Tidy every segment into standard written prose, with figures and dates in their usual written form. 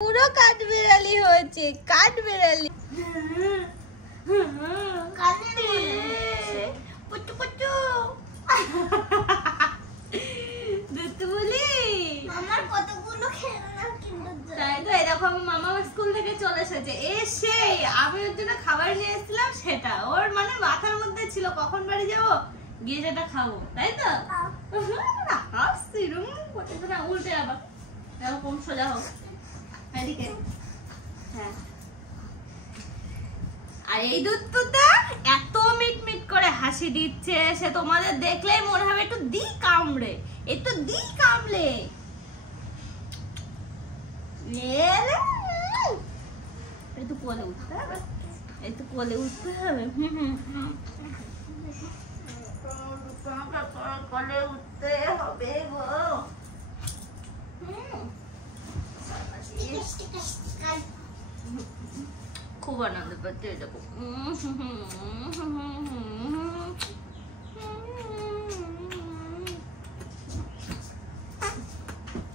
পুরো কাঠবিড়ালি হয়েছে, কাঠবিড়ালি। মামা স্কুল থেকে চলে এসেছে, এসে আমি ওর জন্য খাবার নিয়ে এসেছিলাম, সেটা ওর মানে মাথার মধ্যে ছিল কখন বাড়ি যাবো, গিয়ে সেটা খাবো, তাই তো? উল্টে আবার এরকম সোজা হোক এদিকে। হ্যাঁ, আর এই দুধটা এত মিটমিট করে হাসি দিচ্ছে, সে তোমাদের দেখলেই মনে হবে একটু দি কামড়ে, একটু দি কামড়ে। একটু কোলে উঠতে হবে, একটু কোলে উঠতে হবে। কোলে উঠতে হবে গো। খুব আনন্দ পাচ্ছে এরকম।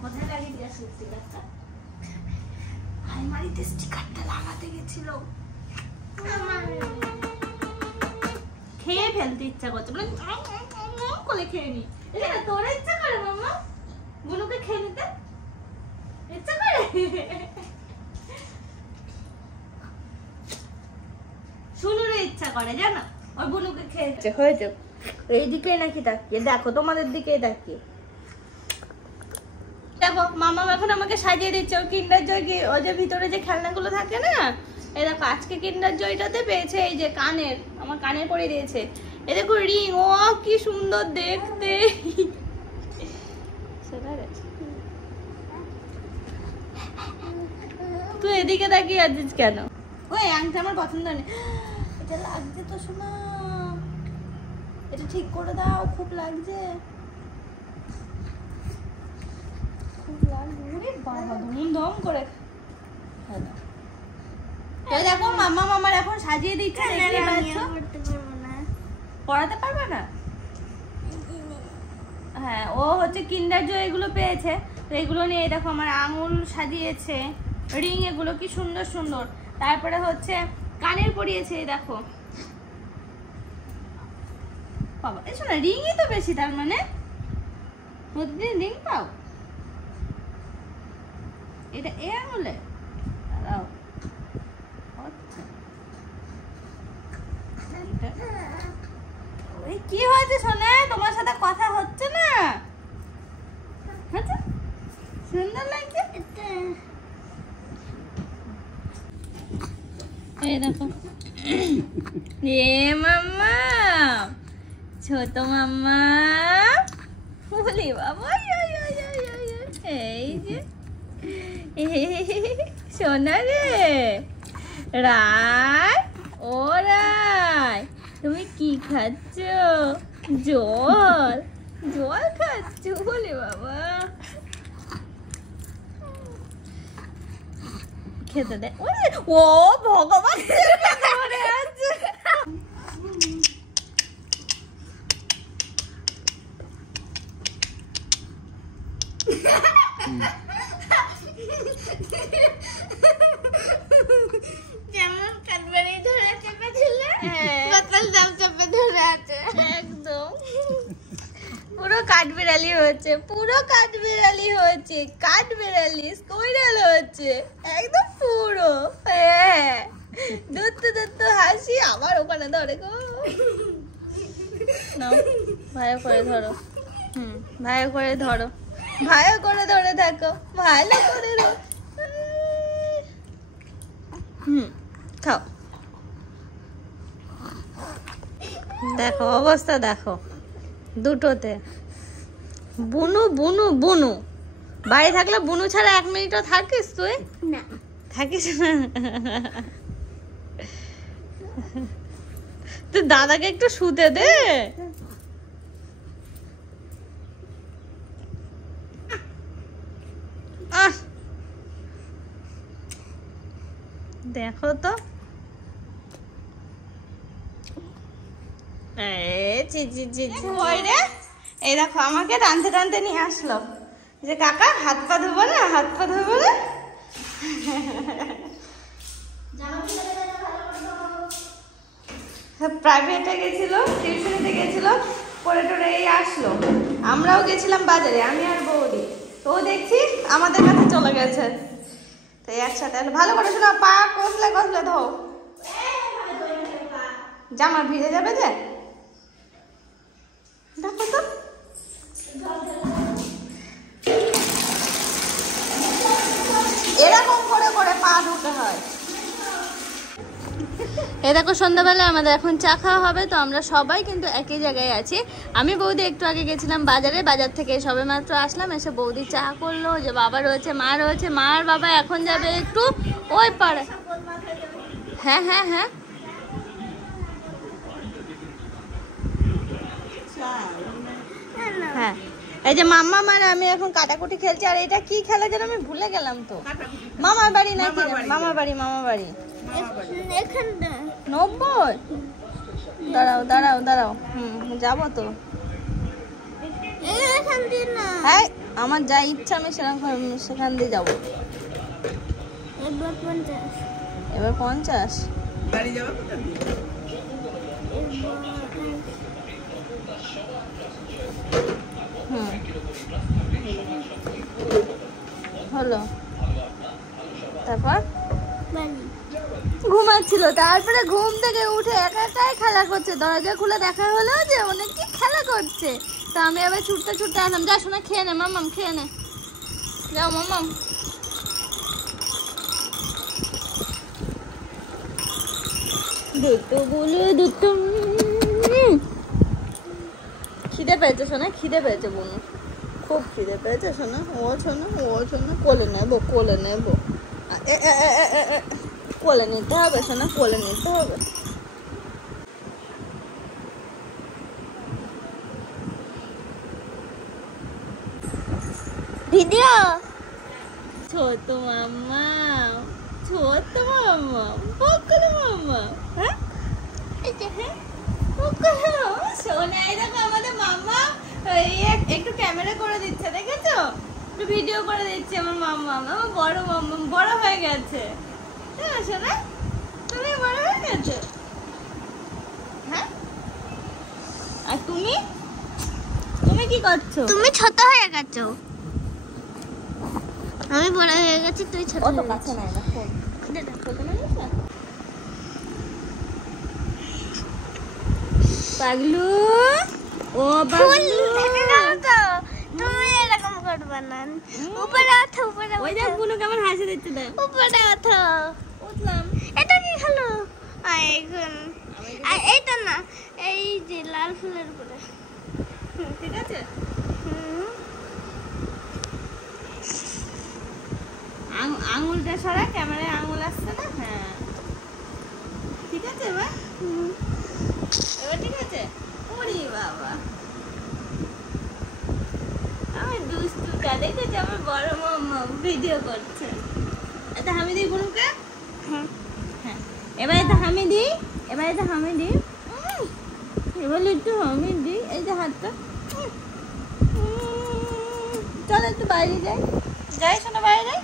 কোথায় লাগিয়ে দিয়ে আসলে স্টিকারটা? আলমারিতে স্টিকারটা লাগাতে গেছিল, খেয়ে ফেলতে ইচ্ছা করছে, বলে করে খেয়ে নি। তোর ইচ্ছা করে মামা বুনুকে খেয়ে নিতে ইচ্ছা করে? শুনুরে ইচ্ছা করে জানো, ওর বুনুকে খেয়েছে হয়েছে। এইদিকে নাকি তাকিয়ে দেখো, তোমাদের দিকে তাকিয়ে দেখো। মামা এখন আমাকে সাজিয়ে দিচ্ছে, ওর কিন্ডার জয়, ওই যে ভিতরে যে খেলনাগুলো থাকে না, এই দেখো আজকে কিন্ডার জয়টাতে পেয়েছে এই যে কানের, আমার কানে পরে দিয়েছে। এই দেখো রিং, ও কি সুন্দর দেখতে। তুই এদিকে তাকিয়ে আছিস কেন? ওই আংটা আমার পছন্দ নেই, এটা লাগছে তো শোনা, এটা ঠিক করে দাও, খুব লাগছে, খুব লাগছে বাবা, ধুমধাম করে। দেখো মামা মামার এখন সাজিয়ে দিচ্ছে, পড়াতে পারবে না? হ্যাঁ, ও হচ্ছে কিন্ডার জয় এগুলো পেয়েছে, তো এগুলো নিয়ে দেখো আমার আঙুল সাজিয়েছে, রিং এগুলো কি সুন্দর সুন্দর, তারপরে হচ্ছে কানের পরিয়েছে, দেখো বাবা, এসো না, রিংই তো বেশি, তার মানে প্রতিদিন রিং পাও। এটা এ আঙুলে দাঁড়াও, কি হয়েছে শোনে, তোমার সাথে কথা হচ্ছে না? সুন্দর লাগছে। এই দেখো এ মাম্মা, ছোট মাম্মা, বলি বাবা, এই যে সোনা রে রায়, ও রায় তুমি কি খাচ্ছ? জল, জল খাচ্ছ? বলে বাবা খেতে দে। ও ভগবান, যেমন কাঠবাড়ি ধরে চেপেছিলে, বোতল দাম চেপে ধরে আছে, একদম পুরো কাঠবিড়ালি হয়েছে, পুরো কাঠবিড়ালি হয়েছে, কাঠবিড়ালি স্কোয়ারল হয়েছে একদম পুরো। হ্যাঁ, দুত্তু দুত্তু হাসি আবার ওখানে ধরে গো। নাও ভালো করে ধরো, ভালো করে ধরো, ভালো করে ধরে থাকো, ভালো করে ধরো। খাও, দেখো অবস্থা দেখো দুটোতে। বুনু বুনু বুনু, বাড়ি থাকলে বুনু ছাড়া 1 মিনিটও থাকিস তুই? না থাকিস না। তুই দাদাকে একটু শুতে দে। দেখো তো, এই দেখো আমাকে টানতে টানতে নিয়ে আসলো যে কাকা হাত পা ধোবো না, হাত পা ধোবো না। প্রাইভেটে গেছিল, টিউশনিতে গেছিল, পরে টোরে এই আসলো। আমরাও গেছিলাম বাজারে, আমি আর বৌদি। তো দেখছি আমাদের কাছে চলে গেছে। তো একসাথে ভালো করে শোনা, পা কষলে কষলে ধো, জামা ভিজে যাবে যে। দেখো তো এরকম করে করে পা ধুতে হয়। এই দেখো সন্ধ্যাবেলায় আমাদের এখন চা খাওয়া হবে। তো আমরা সবাই কিন্তু একই জায়গায় আছি। আমি বৌদি একটু আগে গেছিলাম বাজারে, বাজার থেকে সবে মাত্র আসলাম। এসে বৌদি চা করলো, যে বাবা রয়েছে, মা রয়েছে। মা আর বাবা এখন যাবে একটু ওই পাড়ে। হ্যাঁ হ্যাঁ হ্যাঁ, হ্যাঁ এই যে মাম্মা মার আমি এখন কাটাকুটি খেলছি। আর এটা কি খেলা যেন আমি ভুলে গেলাম। তো মামার বাড়ি নাকি? মামার বাড়ি, মামার বাড়ি 90। দাঁড়াও দাঁড়াও দাঁড়াও, যাবো তো। হ্যাঁ আমার যা ইচ্ছা আমি সেখান দিয়ে যাবো। এবার 50 হলো। তারপর ঘুমাচ্ছিল, তারপরে ঘুম থেকে উঠে একা একাই খেলা করছে। দরজা খুলে দেখা হলো যে অনেক কি খেলা করছে। তো আমি আবার ছুটতে ছুটতে আসলাম। যা শোনা খেয়ে নে, মাম্মাম খেয়ে নে, যাও মাম্মাম। দুটো বলে দুটো। খিদে পেয়েছে শোনা, খিদে পেয়েছে বোনু, খুব খিদে পেয়েছে শোনা। ও শোনা, ও শোনা, কোলে নেবো, কোলে নেবো, কোলে নিতে হবে শোনা, কোলে নিতে হবে। ভিডিও ছোট মাম্মা, ছোট মাম্মা, বকলো মাম্মা। হ্যাঁ শোনা, এই দেখো আমাদের মাম্মা একটু ক্যামেরা করে দিচ্ছে, দেখেছো? একটু ভিডিও করে দিচ্ছে আমার মাম্মা। আমার বড় মাম্মা বড় হয়ে গেছে। হ্যাঁ শোনা, তুমি বড় হয়ে গেছে। হ্যাঁ আর তুমি, তুমি কি করছো? তুমি ছোট হয়ে গেছো। আমি বড় হয়ে গেছি, তুই ছোট। অত কাছে নাই না ফোন, ছোট মানুষ না। পাগলু, ও পাগলু তুমি এরকম করবে না। উপরে ওঠো, উপরে ওই দেখ বুনু কেমন হাসি দিচ্ছে। দেখ উপরে ওঠো। উঠলাম। এটা কি হলো? এইটা না, এই যে লাল ফুলের উপরে। ঠিক আছে। আঙুলটা সরা, ক্যামেরায় আঙুল আসছে না। হ্যাঁ ঠিক আছে। এবার এবার ঠিক আছে। ওরে বাবা, আমার দুষ্টুটা দেখেছে, আমার বড় মাম্মা ভিডিও করছে। এটা হামিদি বুনুকে। হ্যাঁ হ্যাঁ, এবার এটা হামিদি, এবার এটা হামিদি, এবার একটু হামিদি। এই যে হাতটা, চল একটু বাইরে যাই, যাই শোনা বাইরে যাই।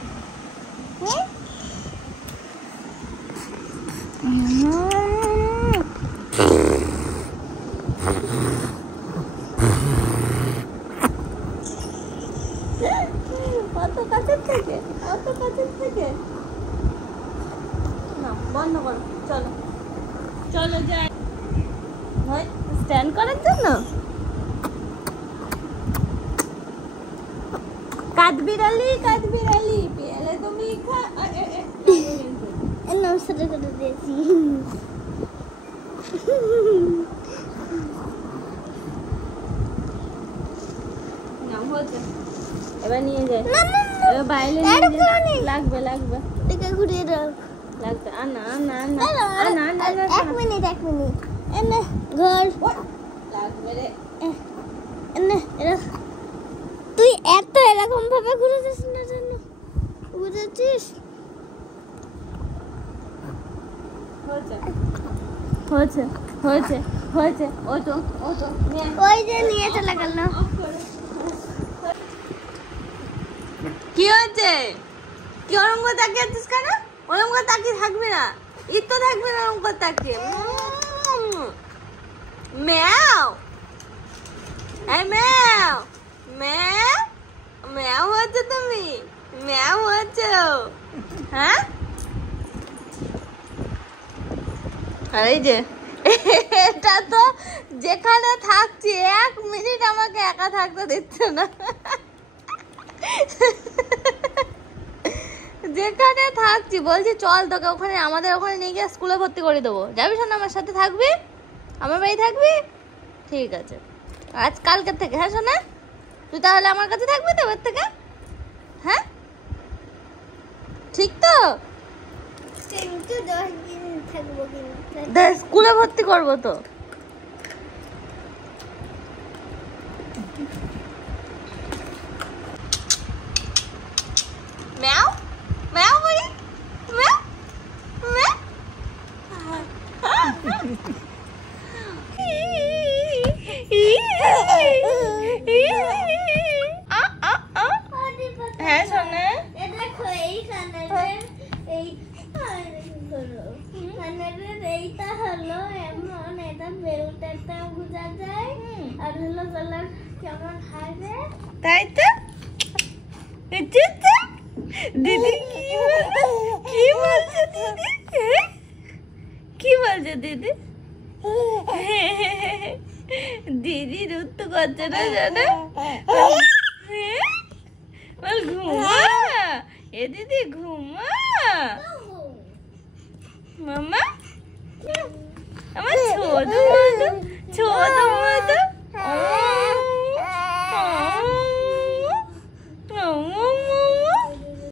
অত কাছের থেকে, অত কাছের থেকে না, বন্ধ করো। চলো চলো যাই। স্ট্যান্ড করার জন্য কাঠবিড়ালি, কাঠবিড়ালি পেয়ালে তুমি নমস্কার করে দিয়েছি। এবার নিয়ে যায়, এবার বাইরে লাগবে, লাগবে দেখে ঘুরিয়ে দাও, লাগবে। না না না না না, 1 মিনিট 1 মিনিট। এনে ঘর লাগবে রে। এনে তুই এত এরকম ভাবে ঘুরেছিস না, জানো ঘুরেছিস। হয়েছে হয়েছে হয়েছে। ও তো ওই যে নিয়ে চলে গেল। কি হয়েছে? কি ওরম করে তাকিয়ে আছিস কেন? ওরম করে তাকিয়ে থাকবি না, ঈদ তো থাকবি না ওরম করে তাকিয়ে। ম্যাও, এই ম্যাও, ম্যাও, ম্যাও হচ্ছে তুমি, ম্যাও হচ্ছে। হ্যাঁ, আর এই যে এটা তো যেখানে থাকছি 1 মিনিট আমাকে একা থাকতে দিচ্ছে না। যেখানে থাকছি বলছি চল তোকে ওখানে, আমাদের ওখানে নিয়ে গিয়ে স্কুলে ভর্তি করে দেবো, যাবি শোনা? আমার সাথে থাকবি, আমার বাড়ি থাকবি, ঠিক আছে? আজ কালকের থেকে, হ্যাঁ শোনা, তুই তাহলে আমার কাছে থাকবি তো এবার থেকে, হ্যাঁ ঠিক তো? 10 দিন থাকবো, স্কুলে ভর্তি করবো তো। ম্যাও, ম্যাও বলি, ম্যাও, ম্যাও। হ্যাঁ শোনা, দেখো এইখানে এইটা হলো এমন, এটা বেলুনটা বোঝা যায়, আর হলো গলার কেমন হাসে, তাই তো? দিদি কি বলছে দিদি? কি বলছে দিদি? দিদি রুত্ত করছে না জানো? বল ঘুমা, এ দিদি ঘুমা, মামা আমার ছোট মতো, ছোট মতো।